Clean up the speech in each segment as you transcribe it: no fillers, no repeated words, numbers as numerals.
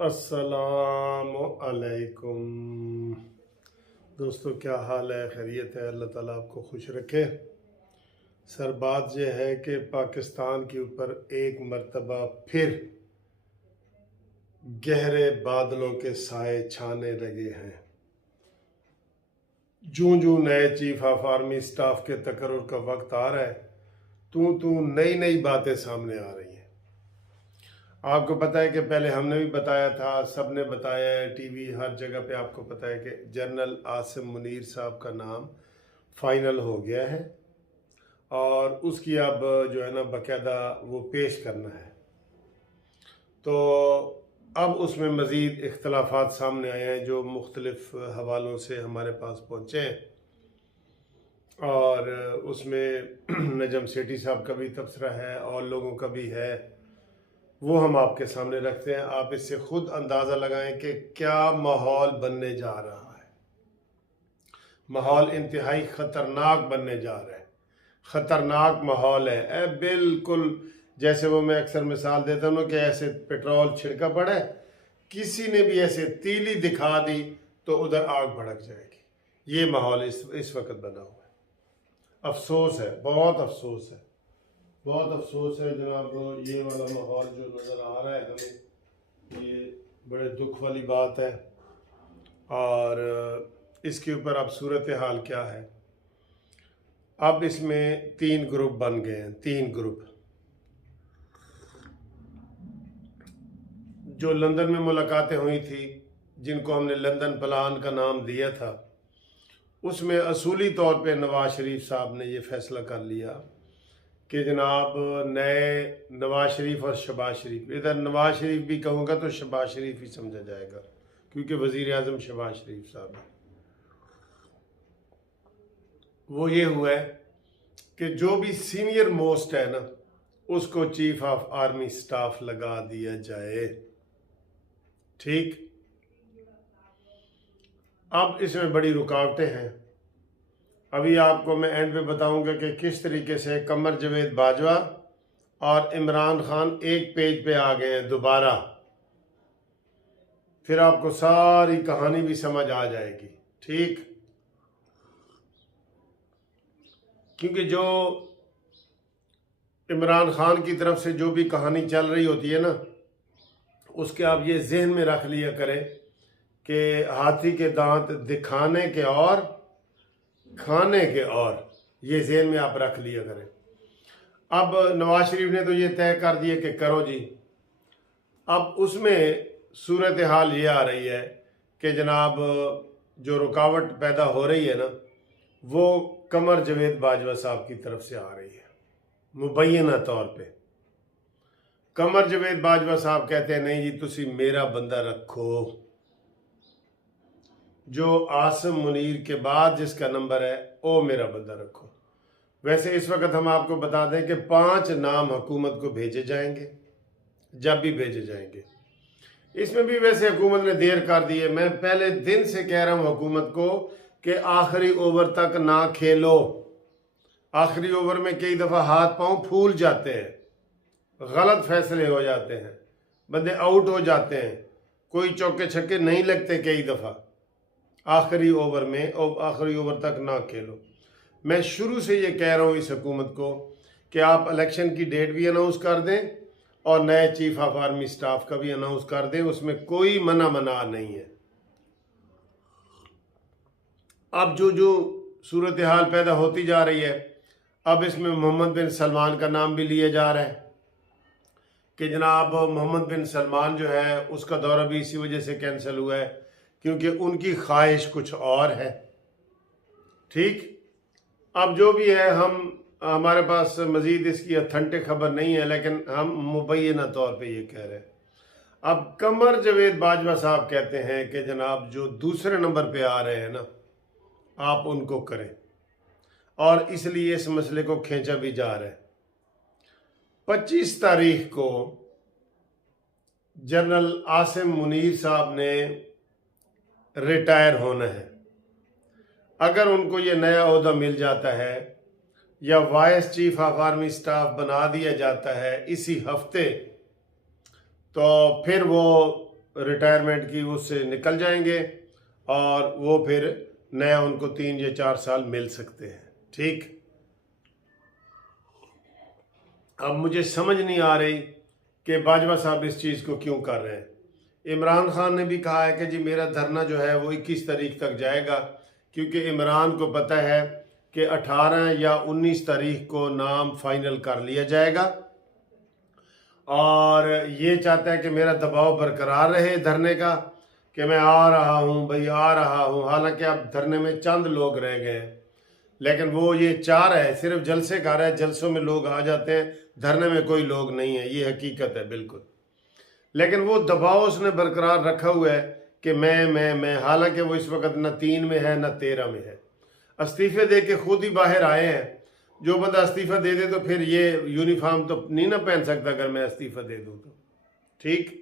अस्सलामु अलैकुम दोस्तों, क्या हाल है? खैरियत है? अल्लाह ताला आपको खुश रखे। सर, बात यह है कि पाकिस्तान के ऊपर एक मर्तबा फिर गहरे बादलों के साए छाने लगे हैं। जूं जूं नए चीफ ऑफ आर्मी स्टाफ के तकर्रुर का वक्त आ रहा है, तू नई नई बातें सामने आ रही हैं। आपको पता है कि पहले हमने भी बताया था, सबने बताया है, टीवी हर जगह पे आपको पता है कि जनरल आसिम मुनीर साहब का नाम फाइनल हो गया है और उसकी अब जो है ना बाकायदा वो पेश करना है। तो अब उसमें मज़ीद इख्तलाफात सामने आए हैं जो मुख्तलिफ हवालों से हमारे पास पहुँचे हैं और उसमें नजम सेठी साहब का भी तबसरा है और लोगों का भी है। वो हम आपके सामने रखते हैं, आप इससे खुद अंदाज़ा लगाएं कि क्या माहौल बनने जा रहा है। माहौल इंतहाई ख़तरनाक बनने जा रहा है, ख़तरनाक माहौल है। बिल्कुल जैसे वो मैं अक्सर मिसाल देता हूँ कि ऐसे पेट्रोल छिड़का पड़ा है, किसी ने भी ऐसे तीली दिखा दी तो उधर आग भड़क जाएगी। ये माहौल इस वक्त बना हुआ है। अफसोस है, बहुत अफसोस है, बहुत अफसोस है जनाब। ये वाला माहौल जो नज़र आ रहा है हमें, ये बड़े दुख वाली बात है। और इसके ऊपर अब सूरत हाल क्या है? अब इसमें 3 ग्रुप बन गए हैं। 3 ग्रुप जो लंदन में मुलाकातें हुई थी, जिनको हमने लंदन प्लान का नाम दिया था, उसमें असूली तौर पे नवाज शरीफ साहब ने ये फैसला कर लिया कि जनाब नए नवाज शरीफ और शहबाज शरीफ, इधर नवाज शरीफ भी कहूँगा तो शहबाज शरीफ ही समझा जाएगा क्योंकि वज़ीर आज़म शहबाज शरीफ साहब है। वो ये हुआ है कि जो भी सीनियर मोस्ट है ना, उसको चीफ ऑफ आर्मी स्टाफ लगा दिया जाए। ठीक, अब इसमें बड़ी रुकावटें हैं। अभी आपको मैं एंड पे बताऊंगा कि किस तरीके से कमर जवेद बाजवा और इमरान खान एक पेज पे आ गए हैं दोबारा। फिर आपको सारी कहानी भी समझ आ जाएगी। ठीक, क्योंकि जो इमरान खान की तरफ से जो भी कहानी चल रही होती है ना, उसके आप ये जहन में रख लिया करें कि हाथी के दांत दिखाने के और खाने के और, ये जहन में आप रख लिया करें। अब नवाज शरीफ ने तो ये तय कर दिया कि करो जी। अब उसमें सूरत हाल ये आ रही है कि जनाब जो रुकावट पैदा हो रही है ना, वो कमर जवेद बाजवा साहब की तरफ से आ रही है। मुबैना तौर पे कमर जवेद बाजवा साहब कहते हैं नहीं जी, तुसी मेरा बंदा रखो। जो आसिम मुनीर के बाद जिसका नंबर है वो मेरा बंदा रखो। वैसे इस वक्त हम आपको बता दें कि 5 नाम हुकूमत को भेजे जाएंगे, जब भी भेजे जाएंगे। इसमें भी वैसे हुकूमत ने देर कर दी है। मैं पहले दिन से कह रहा हूं हुकूमत को कि आखिरी ओवर तक ना खेलो। आखिरी ओवर में कई दफ़ा हाथ पांव फूल जाते हैं, गलत फैसले हो जाते हैं, बंदे आउट हो जाते हैं, कोई चौके छक्के नहीं लगते कई दफ़ा आखिरी ओवर में, और आखिरी ओवर तक ना खेलो। मैं शुरू से ये कह रहा हूँ इस हुकूमत को कि आप इलेक्शन की डेट भी अनाउंस कर दें और नए चीफ ऑफ आर्मी स्टाफ का भी अनाउंस कर दें, उसमें कोई मना नहीं है। अब जो सूरत हाल पैदा होती जा रही है, अब इसमें मोहम्मद बिन सलमान का नाम भी लिया जा रहा है कि जनाब मोहम्मद बिन सलमान जो है उसका दौरा भी इसी वजह से कैंसिल हुआ है क्योंकि उनकी ख्वाहिश कुछ और है। ठीक, अब जो भी है, हमारे पास मज़ीद इसकी अथेंटिक खबर नहीं है, लेकिन हम मुबैना तौर पे ये कह रहे हैं। अब कमर जवेद बाजवा साहब कहते हैं कि जनाब जो दूसरे नंबर पे आ रहे हैं ना, आप उनको करें, और इसलिए इस मसले को खींचा भी जा रहा है। 25 तारीख को जनरल आसिम मुनीर साहब ने रिटायर होना है। अगर उनको ये नया ओहदा मिल जाता है या vice chief of army staff बना दिया जाता है इसी हफ्ते, तो फिर वो रिटायरमेंट की उससे निकल जाएंगे और वो फिर नया उनको 3 या 4 साल मिल सकते हैं। ठीक, अब मुझे समझ नहीं आ रही कि बाजवा साहब इस चीज़ को क्यों कर रहे हैं। इमरान खान ने भी कहा है कि जी मेरा धरना जो है वो 21 तारीख तक जाएगा, क्योंकि इमरान को पता है कि 18 या 19 तारीख को नाम फाइनल कर लिया जाएगा और ये चाहता है कि मेरा दबाव बरकरार रहे धरने का, कि मैं आ रहा हूँ भाई, आ रहा हूँ। हालांकि अब धरने में चंद लोग रह गए हैं, लेकिन वो ये चाह रहा है, सिर्फ जलसे कर रहा है, जलसों में लोग आ जाते हैं, धरने में कोई लोग नहीं है, ये हकीकत है बिल्कुल। लेकिन वो दबाव उसने बरकरार रखा हुआ है कि मैं, हालांकि वो इस वक्त न 3 में है न 13 में है। इस्तीफे दे के खुद ही बाहर आए हैं। जो बंदा इस्तीफा दे दे तो फिर ये यूनिफॉर्म तो नहीं ना पहन सकता अगर मैं इस्तीफा दे दूं तो। ठीक,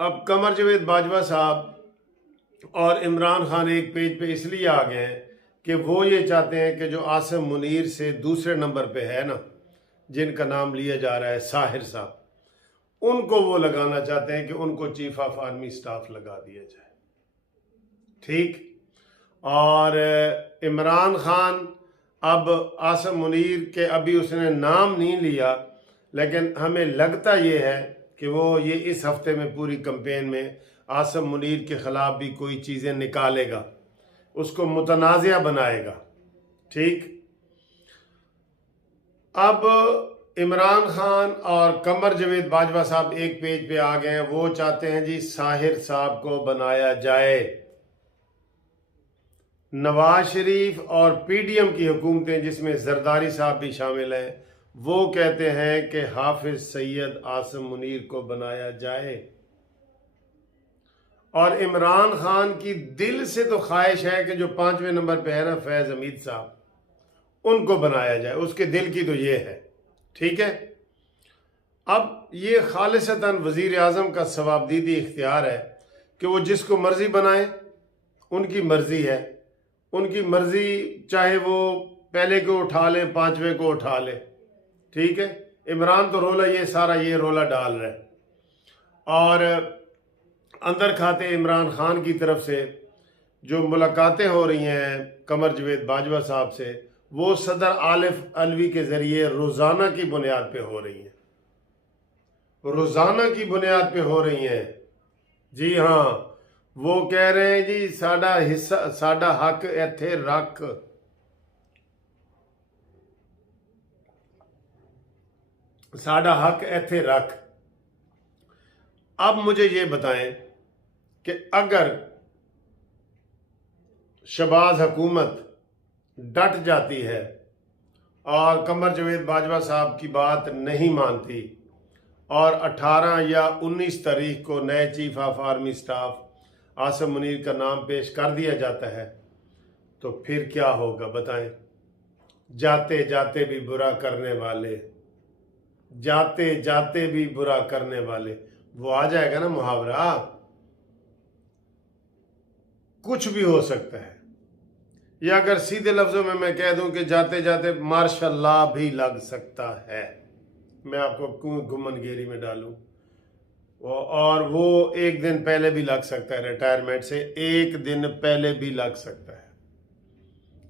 अब कमर जावेद बाजवा साहब और इमरान खान एक पेज पे इसलिए आ गए हैं कि वो ये चाहते हैं कि जो आसिम मुनीर से दूसरे नंबर पे है ना, जिनका नाम लिया जा रहा है साहिर साहब, उनको वो लगाना चाहते हैं कि उनको चीफ ऑफ आर्मी स्टाफ लगा दिया जाए। ठीक, और इमरान खान अब आसिम मुनीर के अभी उसने नाम नहीं लिया, लेकिन हमें लगता ये है कि वो ये इस हफ्ते में पूरी कैंपेन में आसिम मुनीर के ख़िलाफ़ भी कोई चीज़ें निकालेगा, उसको मुतनाज़िया बनाएगा। ठीक, अब इमरान खान और कमर जावेद बाजवा साहब एक पेज पे आ गए हैं। वो चाहते हैं जी साहिर साहब को बनाया जाए। नवाज शरीफ और पीडीएम की हुकूमतें, जिसमें जरदारी साहब भी शामिल हैं, वो कहते हैं कि हाफिज सैयद आसिम मुनीर को बनाया जाए। और इमरान खान की दिल से तो ख्वाहिश है कि जो 5वें नंबर पे है ना फैज हमीद साहब, उनको बनाया जाए। उसके दिल की तो ये है। ठीक है, अब ये खालिसतन वजीर आजम का सवाबदीदी इख्तियार है कि वो जिसको मर्जी बनाए, उनकी मर्जी है, उनकी मर्जी, चाहे वो पहले को उठा ले, 5वें को उठा ले। ठीक है, इमरान तो रोला ये सारा ये रोला डाल रहा है। और अंदर खाते इमरान खान की तरफ से जो मुलाकातें हो रही हैं कमर जावेद बाजवा साहब से, वो सदर आलिफ अलवी के जरिए रोजाना की बुनियाद पे हो रही हैं, रोजाना की बुनियाद पे हो रही हैं। जी हाँ, वो कह रहे हैं जी साडा हिस्सा, साडा हक इत्थे रख। साडा हक इत्थे रख। अब मुझे ये बताएं कि अगर शहबाज हुकूमत डट जाती है और कमर जावेद बाजवा साहब की बात नहीं मानती और 18 या 19 तारीख को नए chief of army staff Asim Munir का नाम पेश कर दिया जाता है, तो फिर क्या होगा बताएं। जाते जाते भी बुरा करने वाले, जाते जाते भी बुरा करने वाले, वो आ जाएगा ना मुहावरा, कुछ भी हो सकता है। या अगर सीधे लफ्जों में मैं कह दूं कि जाते जाते मार्शल्लाह भी लग सकता है, मैं आपको क्यों घुमनगेरी में डालूं। और वो एक दिन पहले भी लग सकता है, रिटायरमेंट से एक दिन पहले भी लग सकता है।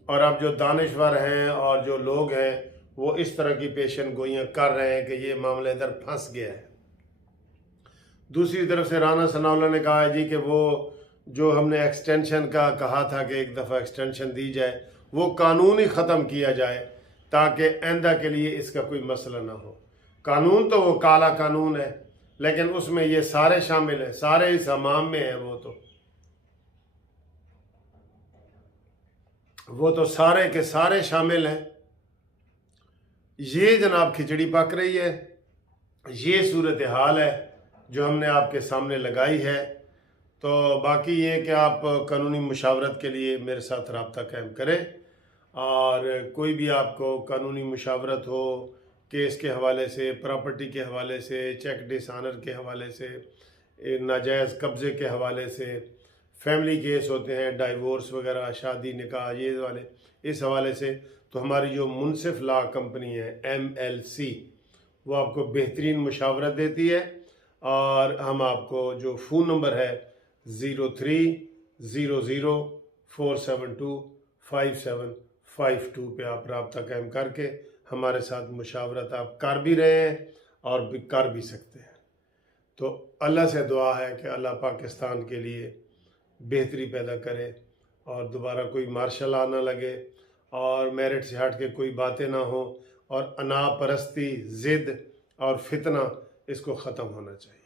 और अब जो दानिश्वर हैं और जो लोग हैं वो इस तरह की पेशन गोइयां कर रहे हैं कि ये मामला इधर फंस गया है। दूसरी तरफ से राना सनाउल्लाह ने कहा है जी कि वो जो हमने एक्सटेंशन का कहा था कि एक दफ़ा एक्सटेंशन दी जाए, वो कानून ही ख़त्म किया जाए ताकि आइंदा के लिए इसका कोई मसला ना हो। कानून तो वो काला कानून है, लेकिन उसमें ये सारे शामिल हैं, सारे इस हमाम में हैं। वो तो सारे के सारे शामिल हैं। ये जनाब खिचड़ी पक रही है, ये सूरत हाल है जो हमने आपके सामने लगाई है। तो बाकी ये कि आप कानूनी मुशावरत के लिए मेरे साथ रब्ता कायम करें, और कोई भी आपको कानूनी मुशावरत हो, केस के हवाले से, प्रॉपर्टी के हवाले से, चेक डिसऑनर के हवाले से, नाजायज़ कब्ज़े के हवाले से, फैमिली केस होते हैं, डाइवोर्स वगैरह, शादी निकाह, ये वाले, इस हवाले से, तो हमारी जो मुनसिफ लॉ कंपनी है MLC, वो आपको बेहतरीन मुशावरत देती है। और हम आपको जो फ़ोन नंबर है 0300472575 पे आप रब्ता कायम करके हमारे साथ मुशावरत आप कर भी रहे हैं और भी कर भी सकते हैं। तो अल्लाह से दुआ है कि अल्लाह पाकिस्तान के लिए बेहतरी पैदा करे और दोबारा कोई मार्शल आना लगे और मेरिट से हट के कोई बातें ना हो और अना परस्ती, ज़िद और फितना इसको ख़त्म होना चाहिए।